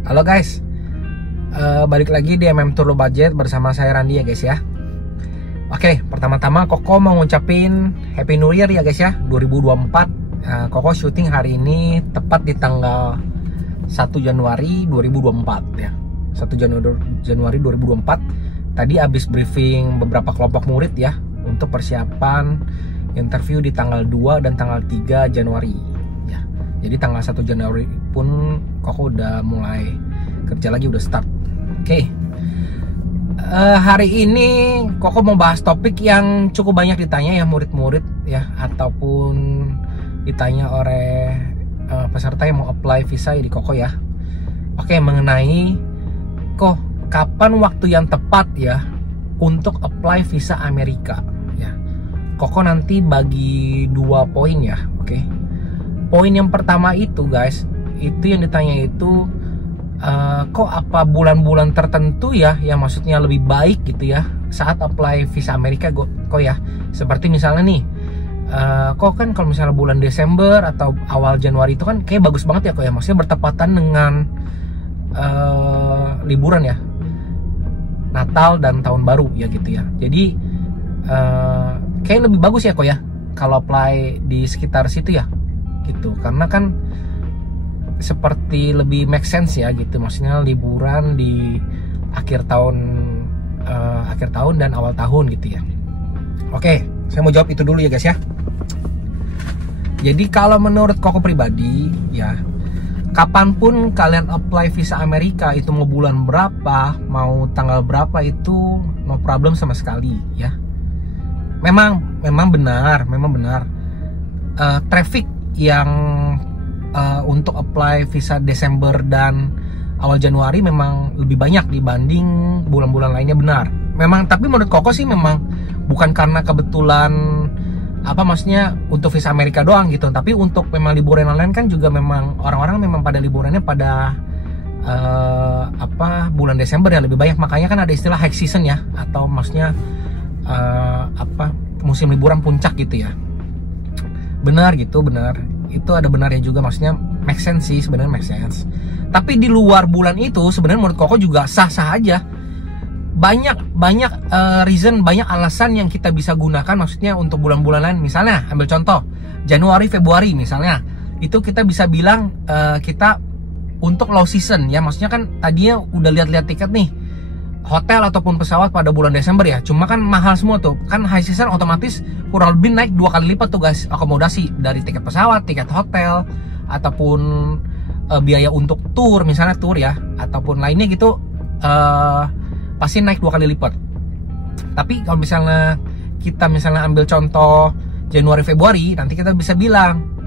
Halo guys, balik lagi di Tour Low Budget bersama saya Randy ya guys ya. Oke, pertama-tama Koko mau ngucapin Happy New Year ya guys ya, 2024. Koko syuting hari ini tepat di tanggal 1 Januari 2024 ya. 1 Januari 2024. Tadi habis briefing beberapa kelompok murid ya untuk persiapan interview di tanggal 2 dan tanggal 3 Januari ya. Jadi tanggal 1 Januari pun Koko udah mulai kerja lagi, udah start. Oke. Hari ini Koko mau bahas topik yang cukup banyak ditanya ya murid-murid ya, ataupun ditanya oleh peserta yang mau apply visa di Koko ya. Oke, mengenai kapan waktu yang tepat ya untuk apply visa Amerika ya. Koko nanti bagi 2 poin ya. Oke. Poin yang pertama itu guys, itu yang ditanya itu apa bulan-bulan tertentu ya yang maksudnya lebih baik gitu ya saat apply visa Amerika ya. Seperti misalnya nih kan kalau misalnya bulan Desember atau awal Januari itu kan kayak bagus banget ya ya, maksudnya bertepatan dengan liburan ya, Natal dan Tahun Baru ya gitu ya. Jadi kayak lebih bagus ya ya kalau apply di sekitar situ ya gitu, karena kan seperti lebih make sense ya gitu, maksudnya liburan di akhir tahun dan awal tahun gitu ya. Oke, saya mau jawab itu dulu ya guys ya. Jadi kalau menurut Koko pribadi ya, kapanpun kalian apply visa Amerika, itu mau bulan berapa, mau tanggal berapa, itu no problem sama sekali ya. Memang benar traffic yang untuk apply visa Desember dan awal Januari memang lebih banyak dibanding bulan-bulan lainnya, benar. Memang, tapi menurut Koko sih memang bukan karena kebetulan maksudnya untuk visa Amerika doang gitu, tapi untuk memang liburan yang lain kan juga memang orang-orang memang pada liburannya pada bulan Desember ya lebih banyak. Makanya kan ada istilah high season ya, atau maksudnya musim liburan puncak gitu ya. Benar gitu, benar. Itu ada benarnya juga, maksudnya make sense sih sebenarnya, make sense. Tapi di luar bulan itu sebenarnya menurut Koko juga sah-sah aja. Banyak reason, banyak alasan yang kita bisa gunakan maksudnya untuk bulan-bulan lain. Misalnya ambil contoh Januari, Februari misalnya, itu kita bisa bilang kita untuk low season ya, maksudnya kan tadinya udah lihat-lihat tiket nih hotel ataupun pesawat pada bulan Desember ya, cuma kan mahal semua tuh kan. High season otomatis kurang lebih naik 2 kali lipat tuh guys, akomodasi dari tiket pesawat, tiket hotel, ataupun biaya untuk tour misalnya, tour ya ataupun lainnya gitu, pasti naik 2 kali lipat. Tapi kalau misalnya kita ambil contoh Januari Februari, nanti kita bisa bilang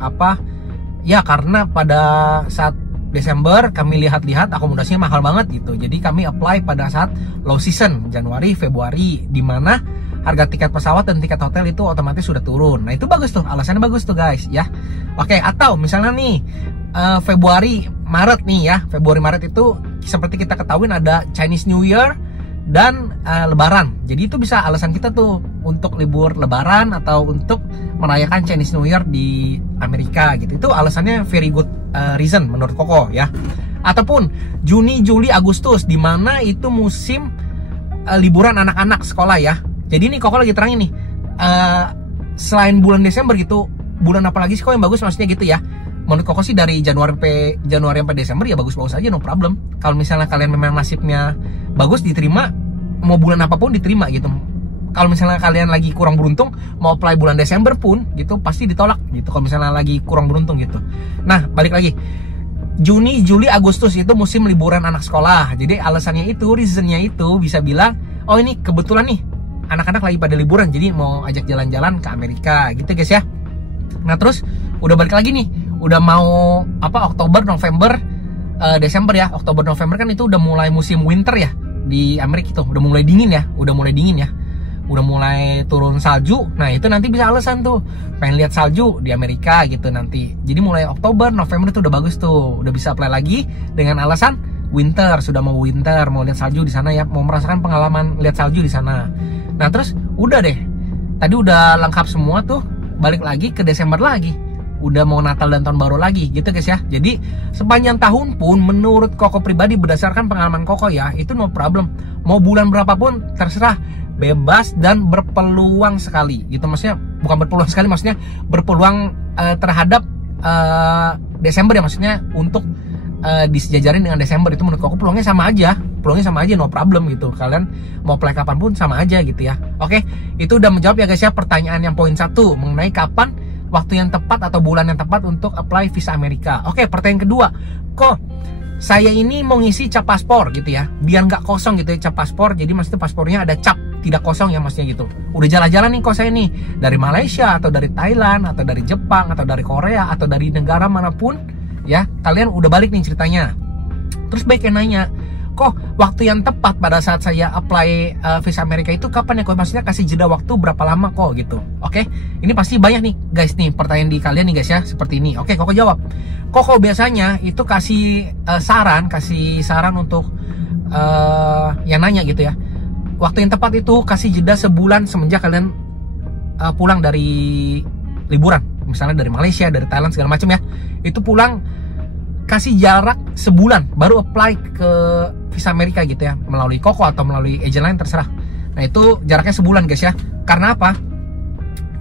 ya karena pada saat Desember kami lihat-lihat akomodasinya mahal banget gitu, jadi kami apply pada saat low season Januari Februari, di mana harga tiket pesawat dan tiket hotel itu otomatis sudah turun. Nah itu bagus tuh, alasannya bagus tuh guys ya. Oke, atau misalnya nih Februari Maret nih ya, Februari Maret itu seperti kita ketahui ada Chinese New Year dan Lebaran. Jadi itu bisa alasan kita tuh untuk libur Lebaran atau untuk merayakan Chinese New Year di Amerika gitu. Itu alasannya very good reason menurut Koko ya. Ataupun Juni, Juli, Agustus, di mana itu musim liburan anak-anak sekolah ya. Jadi ini Koko lagi terangin nih, selain bulan Desember gitu, bulan apa lagi sih kok yang bagus maksudnya gitu ya. Menurut Koko sih dari Januari sampai Desember ya bagus-bagus aja, no problem. Kalau misalnya kalian memang nasibnya bagus, diterima, mau bulan apapun diterima gitu. Kalau misalnya kalian lagi kurang beruntung, mau apply bulan Desember pun gitu pasti ditolak gitu, kalau misalnya lagi kurang beruntung gitu. Nah balik lagi, Juni, Juli, Agustus itu musim liburan anak sekolah. Jadi alasannya itu, reasonnya itu bisa bilang, oh ini kebetulan nih anak-anak lagi pada liburan, jadi mau ajak jalan-jalan ke Amerika gitu guys ya. Nah terus udah balik lagi nih, udah mau Oktober, November, Desember ya. Oktober, November kan itu udah mulai musim winter ya di Amerika, itu udah mulai dingin ya, udah mulai turun salju. Nah itu nanti bisa alasan tuh pengen lihat salju di Amerika gitu nanti. Jadi mulai Oktober, November itu udah bagus tuh, udah bisa apply lagi dengan alasan winter, sudah mau winter, mau lihat salju di sana ya, mau merasakan pengalaman lihat salju di sana. Nah terus udah deh, tadi udah lengkap semua tuh, balik lagi ke Desember lagi. udah mau Natal dan Tahun Baru lagi gitu guys ya. Jadi sepanjang tahun pun menurut Koko pribadi berdasarkan pengalaman Koko ya, itu no problem. Mau bulan berapapun terserah, bebas dan berpeluang sekali gitu. Maksudnya bukan berpeluang sekali, maksudnya berpeluang terhadap Desember ya, maksudnya untuk disejajarin dengan Desember. Itu menurut Koko peluangnya sama aja, no problem gitu. Kalian mau apply kapan pun sama aja gitu ya. Oke, itu udah menjawab ya guys ya pertanyaan yang poin 1 mengenai kapan waktu yang tepat atau bulan yang tepat untuk apply visa Amerika. Oke, pertanyaan kedua, kok saya ini mau ngisi cap paspor gitu ya, biar nggak kosong gitu ya cap paspor. Jadi maksudnya paspornya ada cap, tidak kosong ya maksudnya gitu. Udah jalan-jalan nih kok saya nih dari Malaysia atau dari Thailand atau dari Jepang atau dari Korea atau dari negara manapun ya, kalian udah balik nih ceritanya. Terus baik yang nanya, kok waktu yang tepat pada saat saya apply visa Amerika itu kapan ya kok? Maksudnya kasih jeda waktu berapa lama kok gitu. Oke, ini pasti banyak nih guys nih pertanyaan di kalian nih guys ya, seperti ini. Oke, Koko jawab. Koko biasanya itu kasih saran untuk yang nanya gitu ya. Waktu yang tepat itu kasih jeda sebulan semenjak kalian pulang dari liburan, misalnya dari Malaysia, dari Thailand segala macam ya. Itu pulang, kasih jarak sebulan baru apply ke visa Amerika gitu ya, melalui Koko atau melalui agent lain terserah. Nah itu jaraknya sebulan guys ya. Karena apa?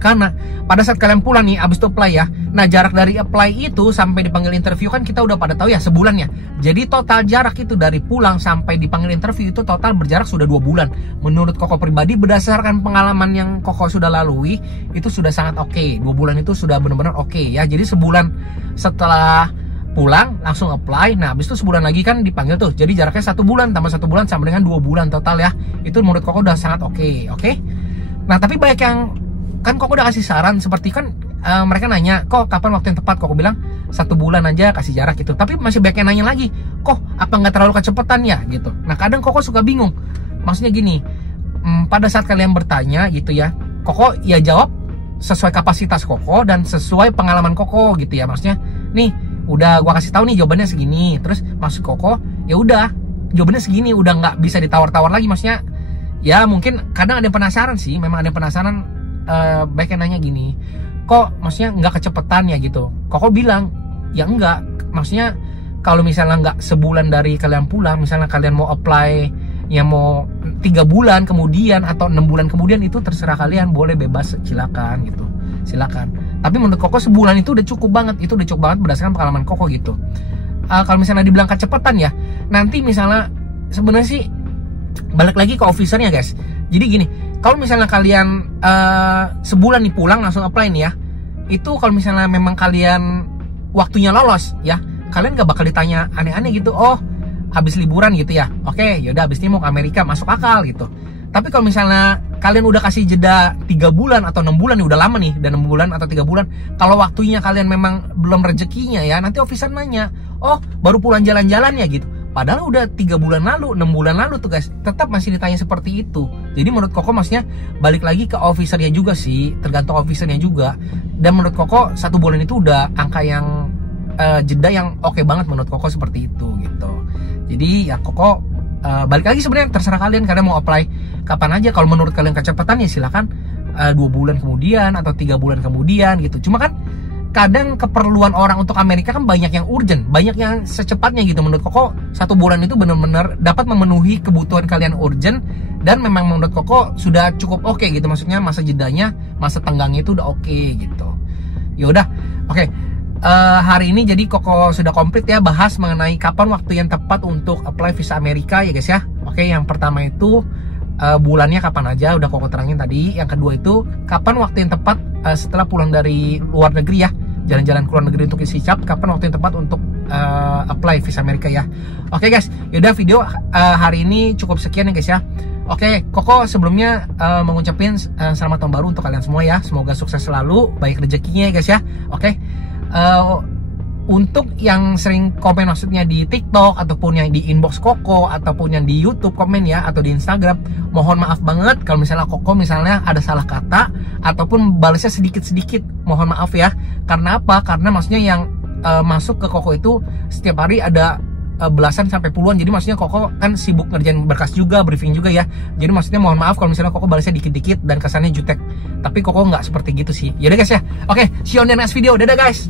Karena pada saat kalian pulang nih abis itu apply ya, nah jarak dari apply itu sampai dipanggil interview kan kita udah pada tahu ya sebulan ya. Jadi total jarak itu dari pulang sampai dipanggil interview itu total berjarak sudah 2 bulan. Menurut Koko pribadi berdasarkan pengalaman yang Koko sudah lalui itu sudah sangat oke. 2 bulan itu sudah benar-benar oke ya. Jadi sebulan setelah pulang langsung apply, nah habis itu sebulan lagi kan dipanggil tuh, jadi jaraknya 1 bulan tambah 1 bulan sama dengan 2 bulan total ya. Itu menurut Koko udah sangat oke. Nah tapi banyak yang kan Koko udah kasih saran seperti kan mereka nanya kok kapan waktu yang tepat, Koko bilang 1 bulan aja kasih jarak gitu. Tapi masih banyak yang nanya lagi, kok apa nggak terlalu kecepatan ya gitu. Nah kadang Koko suka bingung, maksudnya gini, pada saat kalian bertanya gitu ya, Koko ya jawab sesuai kapasitas Koko dan sesuai pengalaman Koko gitu ya. Maksudnya nih udah gua kasih tahu nih jawabannya segini, terus maksud Koko ya udah jawabannya segini, udah nggak bisa ditawar-tawar lagi. Maksudnya ya mungkin kadang ada yang penasaran sih, memang ada yang penasaran, baik yang nanya gini, kok maksudnya nggak kecepatan ya gitu. Koko bilang ya enggak, maksudnya kalau misalnya nggak sebulan dari kalian pulang, misalnya kalian mau apply ya mau 3 bulan kemudian atau 6 bulan kemudian, itu terserah kalian, boleh bebas, silakan gitu, silakan. Tapi menurut Koko sebulan itu udah cukup banget, berdasarkan pengalaman Koko gitu. Kalau misalnya dibilang kecepatan ya, nanti misalnya sebenarnya sih balik lagi ke officernya guys. Jadi gini, kalau misalnya kalian sebulan nih pulang langsung apply nih ya, itu kalau misalnya memang kalian waktunya lolos ya, kalian gak bakal ditanya aneh-aneh gitu. Oh habis liburan gitu ya, oke yaudah habis ini mau ke Amerika, masuk akal gitu. Tapi kalau misalnya kalian udah kasih jeda 3 bulan atau 6 bulan nih, udah lama nih, dan 6 bulan atau 3 bulan, kalau waktunya kalian memang belum rezekinya ya, nanti officer nanya, oh baru pulang jalan-jalan ya gitu. Padahal udah 3 bulan lalu, 6 bulan lalu tuh guys, tetap masih ditanya seperti itu. Jadi menurut Koko maksudnya balik lagi ke officernya juga sih, tergantung officernya juga. Dan menurut Koko 1 bulan itu udah angka yang jeda yang oke banget menurut Koko seperti itu gitu. Jadi ya Koko balik lagi sebenarnya terserah kalian mau apply kapan aja. Kalau menurut kalian kecepatan ya silakan 2 bulan kemudian atau 3 bulan kemudian gitu. Cuma kan kadang keperluan orang untuk Amerika kan banyak yang urgent, banyak yang secepatnya gitu. Menurut Koko 1 bulan itu benar-benar dapat memenuhi kebutuhan kalian urgent, dan memang menurut Koko sudah cukup oke gitu. Maksudnya masa jedanya, masa tenggangnya itu udah oke gitu. Ya udah, oke. Hari ini jadi Koko sudah komplit ya bahas mengenai kapan waktu yang tepat untuk apply visa Amerika ya guys ya. Oke, yang pertama itu bulannya kapan aja udah Koko terangin tadi. Yang kedua itu kapan waktu yang tepat setelah pulang dari luar negeri ya, jalan-jalan ke luar negeri untuk isi cap, kapan waktu yang tepat untuk apply visa Amerika ya. Oke guys, yaudah video hari ini cukup sekian ya guys ya. Oke, Koko sebelumnya mengucapin selamat tahun baru untuk kalian semua ya. Semoga sukses selalu, baik rezekinya ya guys ya. Oke. Untuk yang sering komen maksudnya di TikTok ataupun yang di inbox Koko ataupun yang di YouTube komen ya, atau di Instagram, mohon maaf banget kalau misalnya Koko misalnya ada salah kata ataupun balasnya sedikit-sedikit, mohon maaf ya. Karena apa? Karena maksudnya yang masuk ke Koko itu setiap hari ada belasan sampai puluhan. Jadi maksudnya Koko kan sibuk ngerjain berkas juga, briefing juga ya. Jadi maksudnya mohon maaf kalau misalnya Koko balasnya dikit-dikit dan kesannya jutek. Tapi Koko nggak seperti gitu sih. Yaudah guys ya. Oke, see you on the next video. Dadah guys.